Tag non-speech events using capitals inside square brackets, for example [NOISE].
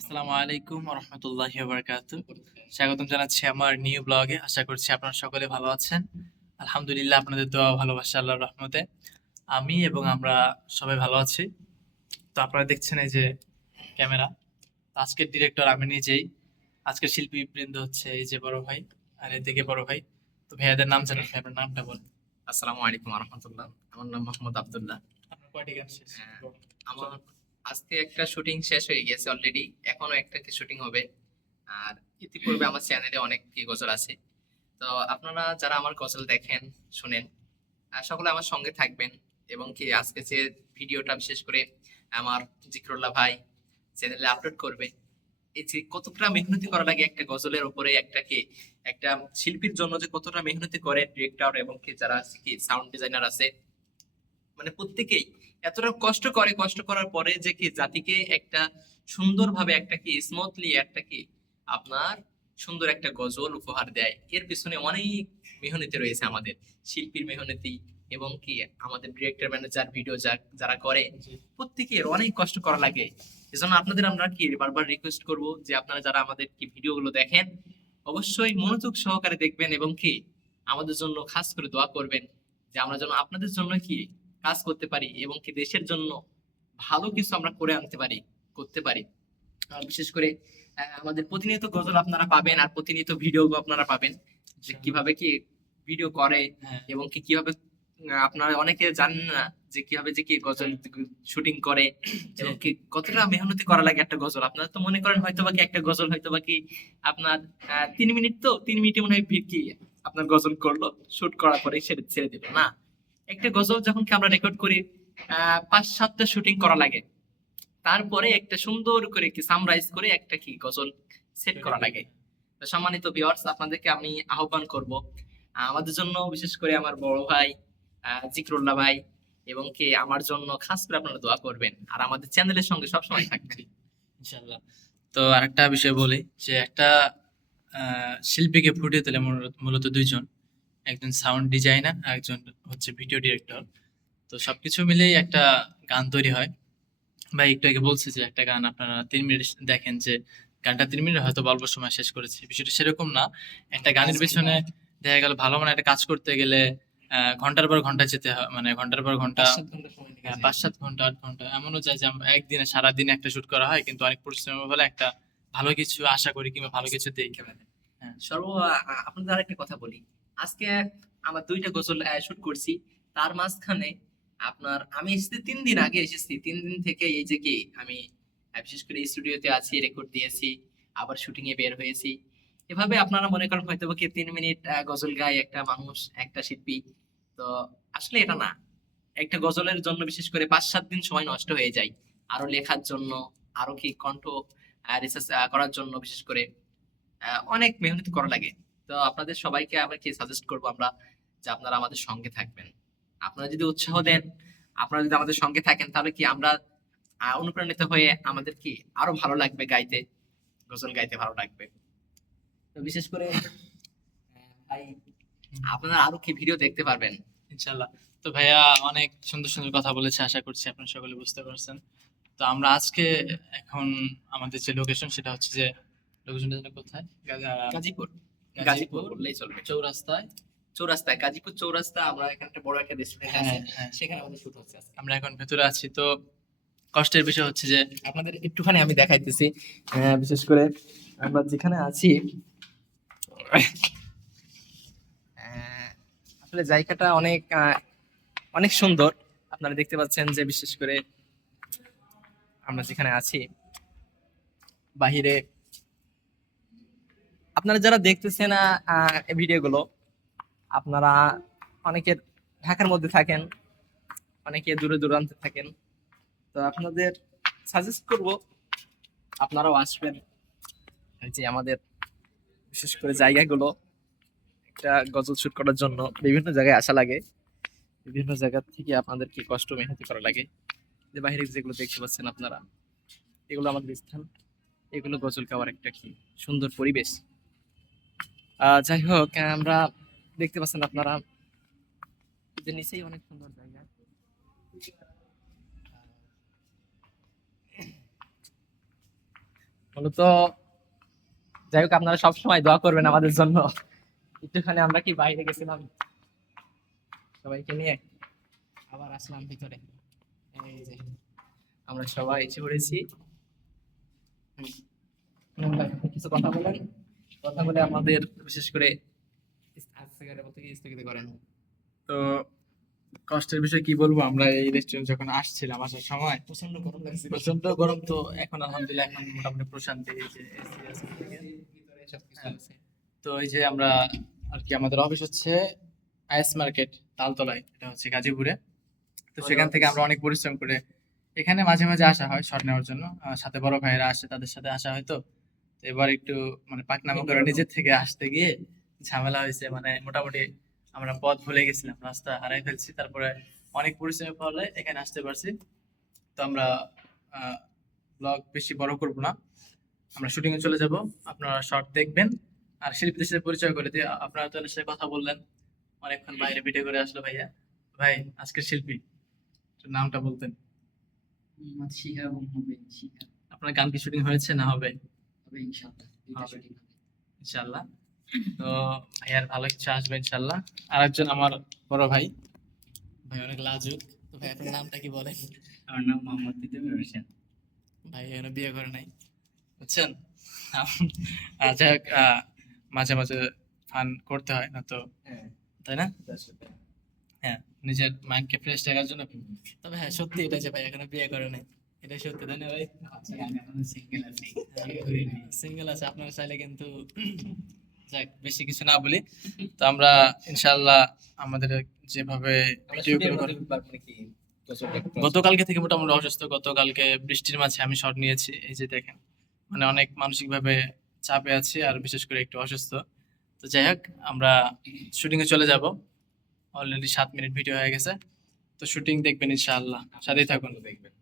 আসসালামু আলাইকুম রহমতুল্লাহি বারকাতু স্বাগতম জানাচ্ছি আমার নিউ ব্লগে। আশা করছি আপনারা সকলে ভালো আছেন। আলহামদুলিল্লাহ আপনাদের দোয়া ভালোবাসা আল্লাহর রহমতে। আমি এবং আমরা সবাই ভালো আছি। তো আপনারা দেখছেন এই যে ক্যামেরা। আজকের ডিরেক্টর আমি নিজেই। আজকের শিল্পী বৃন্দ হচ্ছে এই যে বড় ভাই আর এদিকে বড় ভাই। তো ভাইয়াদের নাম জানেন ভাই আপনার নামটা বলেন। আসসালামু আলাইকুম রহমতুল্লাহ আমার নাম মোহাম্মদ আব্দুল্লাহ। আপনার কয়টি গান শেষ? হ্যাঁ। আমার আজকে একটা শুটিং শেষ হয়ে গেছে অলরেডি এখনও একটা শুটিং হবে। আর ইতিপূর্বে আমার চ্যানেলে অনেক কি গজল আছে। তো আপনারা যারা আমার গজল দেখেন, শুনেন সকলে আমার সঙ্গে থাকবেন এবং কি আজকে যে ভিডিওটা বিশেষ করে আমার জিক্রুল্লাহ ভাই চ্যানেলে আপলোড করবে, এই যে কতটা মেহনতি করা লাগে একটা গজলের উপরে একটা কি, একটা শিল্পীর জন্য যে কতটা মেহনতি করে ডিরেক্টর এবং কি যারা কি সাউন্ড ডিজাইনার আছে মানে প্রত্যেকেই এতটা কষ্ট করে কষ্ট করার পরে যে কি জাতিকে একটা সুন্দরভাবে একটা কি স্মুথলি একটা কি আপনার সুন্দর একটা গজল উপহার দেয়। এর পিছনে অনেক মেহনতি রয়েছে আমাদের। শিল্পীর মেহনতি এবং কি আমাদের ডিরেক্টর ম্যানেজার ভিডিও যারা করে প্রত্যেকের অনেক কষ্ট করা লাগে। এজন্য আপনাদের আমরা কি বারবার রিকোয়েস্ট করব যে আপনারা যারা আমাদের কি ভিডিওগুলো দেখেন অবশ্যই মনোযোগ সহকারে দেখবেন এবং কি আমাদের জন্য খাস করে দোয়া করবেন যে আমরা যেন আপনাদের জন্য কি কাজ করতে পারি এবং কি দেশের জন্য ভালো কিছু আমরা করে আনতে পারি করতে পারি। আর বিশেষ করে আমাদের প্রতিনিয়ত গজল আপনারা পাবেন আর প্রতিনিয়ত ভিডিও আপনারা পাবেন যে কীভাবে কি ভিডিও করে হ্যাঁ। এবং কি কীভাবে আপনারা অনেকে জানেন না যে কীভাবে যে কি গজল শুটিং করে [COUGHS] এবং কি কতটা মেহনতি করা লাগে একটা গজল। আপনারা তো মনে করেন হয়তো বা কি একটা গজল হয়তো বা কি আপনার তিন মিনিট তো তিন মিনিটে মনে হয় কি আপনার গজল করল শুট করার পরে ছেড়ে ছেড়ে দিল। না। একটা গজল যখন কি আমরা রেকর্ড করি পাঁচ সাতটা শুটিং করা লাগে। তারপরে একটা সুন্দর করে কি সামরাইজ করে একটা কি গজল সেট করা লাগে। সম্মানিত ভিউয়ার্স আপনাদেরকে আমি আহ্বান করব আমাদের জন্য বিশেষ করে আমার বড় ভাই জিকরুল্লাহ ভাই এবং কে আমার জন্য খাস করে আপনারা দোয়া করবেন। আর আমাদের চ্যানেলের সঙ্গে সবসময় থাকবেন। [LAUGHS] ইনশাল্লাহ তো আরেকটা বিষয় বলি যে একটা আহ, শিল্পীকে ফুটিয়ে তোলে মূলত দুইজন। একজন সাউন্ড ডিজাইনার আর একজন হচ্ছে ভিডিও ডিরেক্টর তো সবকিছু মিলেই একটা গান তৈরি হয়। ভাই একটু আগে বলছি যে একটা গান আপনারা তিন মিনিট দেখেন যে গানটা তিন মিনিট হয়তো অল্প সময় শেষ করেছে। বিষয়টা সেরকম না। একটা গানের পিছনে দেখা গেল ভালো মানে একটা কাজ করতে গেলে ঘণ্টার পর ঘণ্টা যেতে হয় মানে ঘণ্টার পর ঘণ্টা পাঁচ সাত ঘণ্টা হ্যাঁ, ঘণ্টা আট ঘণ্টা। এমনও যায় যে একদিনে সারাদিনে একটা শুট করা হয় কিন্তু অনেক পরিশ্রমের ফলে একটা ভালো কিছু আশা করি কিংবা ভালো কিছু দেই। হ্যাঁ। সর্ব আপনাদের আরেকটা কথা বলি। আজকে আমার দুইটা গজল শুট করছি। তার মাঝখানে আপনার আমি এসেছি তিন দিন আগে এসেছি। তিন দিন থেকে এই যে কি আমি বিশেষ করে স্টুডিওতে আছি রেকর্ড দিয়েছি, আবার শুটিং এ বের হয়েছি। এভাবে আপনারা মনে করেন হয়তো কি তিন মিনিট গজল গায় একটা মানুষ, একটা শিল্পী। তো আসলে এটা না। একটা গজলের জন্য বিশেষ করে পাঁচ, সাত দিন সময় নষ্ট হয়ে যায়। আরও লেখার জন্য, আরও কি কণ্ঠ রিসার্চ করার জন্য বিশেষ করে অনেক মেহনত করা লাগে। তো আপনাদের সবাইকে আমরা কি সাজেস্ট করব আমরা যে আপনারা আমাদের সঙ্গে থাকবেন। আপনারা যদি উৎসাহ দেন আপনারা যদি আমাদের সঙ্গে থাকেন তাহলে কি আমরা অনুপ্রাণিত হয়ে আমাদের কি আরও ভালো লাগবে গাইতে গজল গাইতে ভালো লাগবে? তো বিশেষ করে ভাই আপনারা আরও কি ভিডিও দেখতে পারবেন? ইনশাল্লাহ তো ভাইয়া অনেক সুন্দর সুন্দর কথা বলেছে আশা করছি আপনারা সকলে বুঝতে পারছেন। তো আমরা আজকে এখন আমাদের যে লোকেশন সেটা হচ্ছে যে লোকেশনটা কোথায়? গাজীপুর। গাজীপুর গাজীপুর বললেই চলবে। চৌরাস্তায়। চৌরাস্তায় গাজীপুর চৌরাস্তা আমরা এখানে একটা বড় একটা রেস্টুরেন্ট আছে। হ্যাঁ হ্যাঁ। সেখানে আমাদের শুট হচ্ছে আমরা এখন ভেতরে আছি তো কষ্টের বিষয় হচ্ছে যে আপনাদের একটুখানি আমি দেখাইতেছি। বিশেষ করে আমরা যেখানে আছি আসলে জায়গাটা অনেক আহ, অনেক সুন্দর। আপনারা দেখতে পাচ্ছেন যে বিশেষ করে আমরা যেখানে আছি বাহিরে আপনারা যারা দেখতেছেন ভিডিওগুলো, আপনারা অনেকে ঢাকার মধ্যে থাকেন, অনেকে দূরে দূরান্তে থাকেন, তো আপনাদের সাজেস্ট করব, আপনারাও আসবেন যে আমাদের বিশেষ করে জায়গাগুলো, একটা গজল শুট করার জন্য বিভিন্ন জায়গায় আসা লাগে, বিভিন্ন জায়গা থেকে আপনাদেরকে কষ্ট মেহনতি করা লাগে, যে বাইরে যেগুলো দেখতে পাচ্ছেন আপনারা, এগুলো আমাদের স্থান, এগুলো গজল গাওয়ার একটা কি সুন্দর পরিবেশ। যাই হোক, আমরা দেখতে পাচ্ছেন আপনারা যে নিচেই অনেক সুন্দর জায়গা। মূলত, যাই হোক, আপনারা সবসময় দোয়া করবেন আমাদের জন্য। একটুখানি আমরা কি বাইরে গেছিলাম? সবাইকে নিয়ে আবার আসলাম ভিতরে। এই যে, আমরা সবাই এসে পড়েছি। কিছু কথা বলেন? কথা বলে আমাদের বিশেষ করে স্থগিত করেন। তো কষ্টের বিষয় কি বলব? আমরা এই রেস্টুরেন্ট যখন আসছিলাম আসার সময় প্রচণ্ড গরম লাগছে। প্রচণ্ড গরম তো এখন আলহামদুলিল্লাহ এখন মোটামুটি প্রশান্তি হ্যাঁ। আছে। তো এই যে আমরা আর কি আমাদের অফিস হচ্ছে আইএস মার্কেট তালতলায়। এটা হচ্ছে গাজীপুরে। তো সেখান থেকে আমরা অনেক পরিশ্রম করে এখানে মাঝে মাঝে আসা হয় শট নেওয়ার জন্য। সাথে বড় ভাইয়েরা আসে তাদের সাথে আসা হয় তো। এবার একটু মানে পাকনামো করে নিজের থেকে আসতে গিয়ে ঝামেলা হয়েছে মানে মোটামুটি আমরা পথ ভুলে গেছিলাম রাস্তা হারাই ফেলছি তারপরে অনেক পরিশ্রমের ফলে এখানে আসতে পারছি। তো আমরা ব্লগ বেশি বড় করব না। আমরা শুটিং এ চলে যাব আপনারা শর্ট দেখবেন। আর শিল্পীদের সাথে পরিচয় করে দিয়ে আপনারা তো সাথে কথা বললেন। অনেকক্ষণ বাইরে ভিডিও করে আসলো ভাইয়া। ভাই আজকের শিল্পী নামটা বলতেন। আপনার গান কি শুটিং হয়েছে না হবে? হবে ইনশাআল্লাহ দুইটা শুটিং হবে। ইনশাল্লাহ তো ভাইয়ার ভালো কিছু আসবে ইনশাল্লাহ আর একজন আমার বড় ভাই। ভাই অনেক লাজুক। তো ভাই আপনার নামটা কি বলেন? আমার নাম মোহাম্মদ তিতুমির হোসেন ভাই এখনও বিয়ে করে নাই। বুঝছেন? আর যাই হোক আহ, মাঝে মাঝে ফান করতে হয় না তো হ্যাঁ। তাই না? হ্যাঁ নিজের মাইন্ডকে ফ্রেশ রাখার জন্য। তবে হ্যাঁ সত্যি এটা যে ভাই এখনও বিয়ে করে নাই। এটা সত্যি তাই না ভাই সিঙ্গেল আছি সিঙ্গেল আছে আপনারা চাইলে কিন্তু যাক বেশি কিছু না বলি। তো আমরা ইনশাআল্লাহ আমাদের যেভাবে গতকালকে থেকে মোটামুটি অসুস্থ গতকালকে বৃষ্টির মাঝে আমি শট নিয়েছি এই যে দেখেন। মানে অনেক মানসিকভাবে চাপে আছি আর বিশেষ করে একটু অসুস্থ। তো যাই হোক আমরা শুটিং এ চলে যাব। অলরেডি সাত মিনিট ভিডিও হয়ে গেছে। তো শুটিং দেখবেন ইনশাআল্লাহ। সাথেই থাকুন দেখবেন।